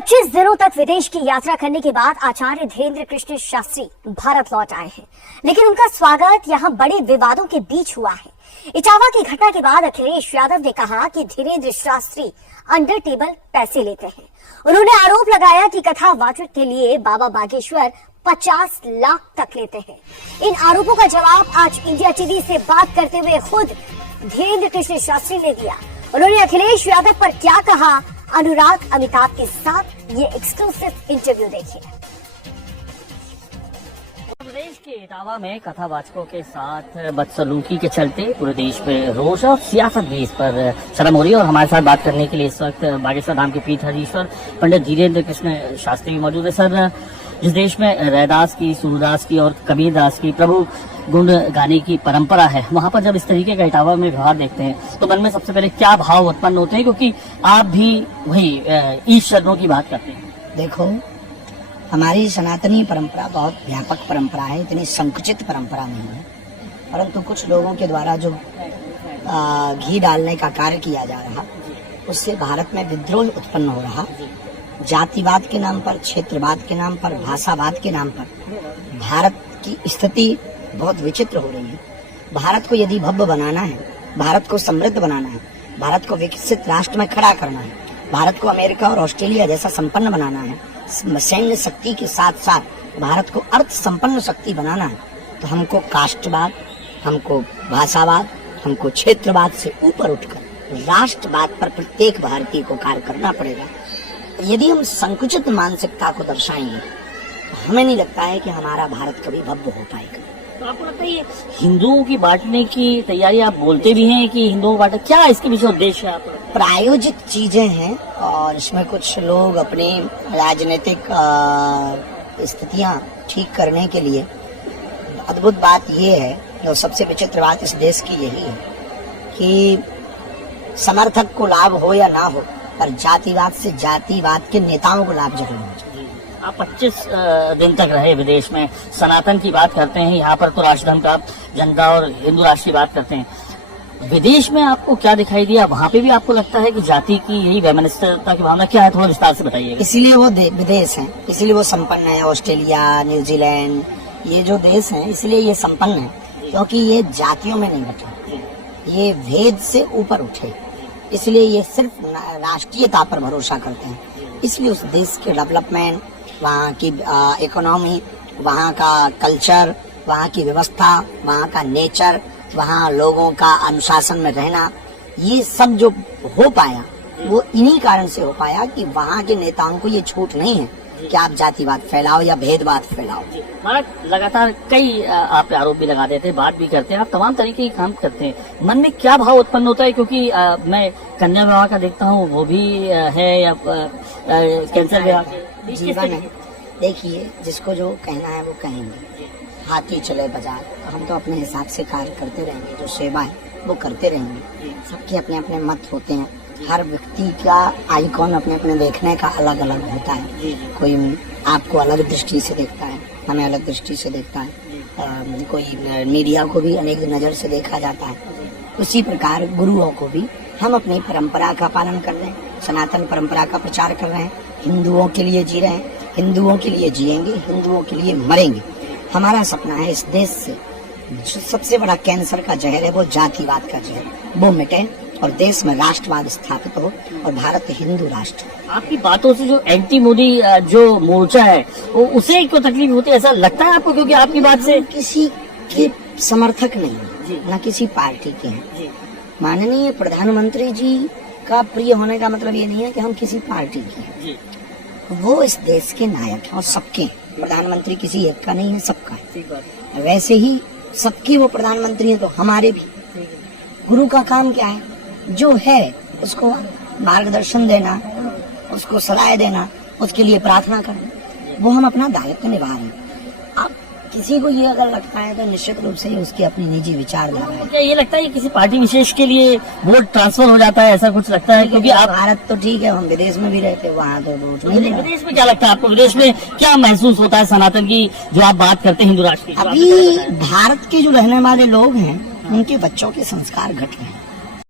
25 दिनों तक विदेश की यात्रा करने के बाद आचार्य धीरेन्द्र कृष्ण शास्त्री भारत लौट आए हैं, लेकिन उनका स्वागत यहां बड़े विवादों के बीच हुआ है। इटावा की घटना के बाद अखिलेश यादव ने कहा कि धीरेन्द्र शास्त्री अंडर टेबल पैसे लेते हैं। उन्होंने आरोप लगाया कि कथा वाचक के लिए बाबा बागेश्वर 50 लाख तक लेते हैं। इन आरोपों का जवाब आज इंडिया टीवी से बात करते हुए खुद धीरेन्द्र कृष्ण शास्त्री ने दिया। उन्होंने अखिलेश यादव पर क्या कहा, अनुराग अमिताभ के साथ ये एक्सक्लूसिव इंटरव्यू देखिए। प्रदेश के इटावा में कथावाचकों के साथ बदसलूकी के चलते पूरे देश में रोष और सियासत भी इस पर शर्म हो रही है। और हमारे साथ बात करने के लिए इस वक्त बागेश्वर धाम के पीठाधीश्वर पंडित धीरेन्द्र कृष्ण शास्त्री मौजूद है। सर, जिस देश में रैदास की, सूरदास की और कबीरदास की प्रभु गुण गाने की परंपरा है, वहाँ पर जब इस तरीके का इटावा में व्यवहार देखते हैं तो मन में सबसे पहले क्या भाव उत्पन्न होते हैं, क्योंकि आप भी वही ईश शरणों की बात करते हैं। देखो, हमारी सनातनी परंपरा बहुत व्यापक परंपरा है, इतनी संकुचित परंपरा नहीं है। परंतु कुछ लोगों के द्वारा जो घी डालने का कार्य किया जा रहा, उससे भारत में विद्रोह उत्पन्न हो रहा। जातिवाद के नाम पर, क्षेत्रवाद के नाम पर, भाषावाद के नाम पर भारत की स्थिति बहुत विचित्र हो रही है। भारत को यदि भव्य बनाना है, भारत को समृद्ध बनाना है, भारत को विकसित राष्ट्र में खड़ा करना है, भारत को अमेरिका और ऑस्ट्रेलिया जैसा संपन्न बनाना है, सैन्य शक्ति के साथ साथ भारत को अर्थ संपन्न शक्ति बनाना है, तो हमको कास्टवाद, हमको भाषावाद, हमको क्षेत्रवाद से ऊपर उठकर राष्ट्रवाद पर प्रत्येक भारतीय को कार्य करना पड़ेगा। यदि हम संकुचित मानसिकता को दर्शाएंगे तो हमें नहीं लगता है कि हमारा भारत कभी भव्य हो पाएगा। तो आपको लगता है ये हिंदुओं की बांटने की तैयारी, आप बोलते भी हैं कि हिंदुओं को बांटा, क्या इसके पीछे उद्देश्य है? आपको प्रायोजित चीजें हैं और इसमें कुछ लोग अपनी राजनीतिक स्थितियां ठीक करने के लिए, अद्भुत बात ये है, जो सबसे विचित्र बात इस देश की यही है कि समर्थक को लाभ हो या ना हो, पर जातिवाद से जातिवाद के नेताओं को लाभ जरूर हो। आप 25 दिन तक रहे विदेश में, सनातन की बात करते हैं, यहाँ पर तो राष्ट्रधर्म का, जनता और हिंदू राष्ट्र की बात करते हैं। विदेश में आपको क्या दिखाई दिया? वहाँ पे भी आपको लगता है कि जाति की यही वैमनस्यता की भावना क्या है? थोड़ा विस्तार से बताइए। इसीलिए वो विदेश हैं, इसीलिए वो संपन्न है। ऑस्ट्रेलिया, न्यूजीलैंड, ये जो देश हैं, इसलिए ये संपन्न है क्योंकि ये जातियों में नहीं बटे, ये भेद से ऊपर उठे, इसलिए ये सिर्फ राष्ट्रीयता पर भरोसा करते हैं। इसलिए उस देश के डेवलपमेंट, वहाँ की इकोनॉमी, वहाँ का कल्चर, वहाँ की व्यवस्था, वहाँ का नेचर, वहाँ लोगों का अनुशासन में रहना, ये सब जो हो पाया वो इन्हीं कारण से हो पाया कि वहाँ के नेताओं को ये छूट नहीं है कि आप जातिवाद फैलाओ या भेदभाव फैलाओ। लगातार कई आप पे आरोप भी लगा देते हैं, बात भी करते हैं, आप तमाम तरीके के काम करते हैं। मन में क्या भाव उत्पन्न होता है? क्योंकि मैं कन्या विवाह का देखता हूँ, वो भी है, या कैंसर विवाह जीवन है। देखिए, जिसको जो कहना है वो कहेंगे। हाथी चले बाजार, तो हम तो अपने हिसाब से कार्य करते रहेंगे, जो सेवा है वो करते रहेंगे। सबके अपने अपने मत होते हैं, हर व्यक्ति का आइकॉन अपने अपने देखने का अलग अलग होता है। कोई आपको अलग दृष्टि से देखता है, हमें अलग दृष्टि से देखता है, कोई मीडिया को भी अनेक नज़र से देखा जाता है। उसी प्रकार गुरुओं को भी हम अपनी परंपरा का पालन कर रहे हैं, सनातन परंपरा का प्रचार कर रहे हैं, हिंदुओं के लिए जी रहे हैं, हिंदुओं के लिए जिएंगे, हिंदुओं के लिए मरेंगे। हमारा सपना है इस देश से जो सबसे बड़ा कैंसर का जहर है, वो जातिवाद का जहर, वो मिटे और देश में राष्ट्रवाद स्थापित हो और भारत हिंदू राष्ट्र। आपकी बातों से जो एंटी मोदी जो मोर्चा है, वो उसे क्यों तकलीफ होती है, ऐसा लगता है आपको? क्योंकि आपकी बात से किसी के समर्थक नहीं है, न किसी पार्टी के हैं। माननीय प्रधानमंत्री जी का प्रिय होने का मतलब ये नहीं है कि हम किसी पार्टी के हैं। वो इस देश के नायक हैं और सबके। प्रधानमंत्री किसी एक का नहीं है, सबका है। वैसे ही सबके वो प्रधानमंत्री हैं, तो हमारे भी। गुरु का काम क्या है? जो है उसको मार्गदर्शन देना, उसको सलाह देना, उसके लिए प्रार्थना करना, वो हम अपना दायित्व निभा रहे हैं। अब किसी को ये अगर लगता है तो निश्चित रूप से उसकी अपनी निजी विचारधारा है। क्या ये लगता है कि किसी पार्टी विशेष के लिए वोट ट्रांसफर हो जाता है, ऐसा कुछ लगता है? क्योंकि आप भारत तो ठीक है, हम विदेश में भी रहते, वहाँ तो वोट नहीं। विदेश में क्या लगता है आपको? विदेश में क्या महसूस होता है सनातन की, जो आप बात करते हैं हिंदू राष्ट्र की? अभी भारत के जो रहने वाले लोग हैं, उनके बच्चों के संस्कार घट रहे हैं।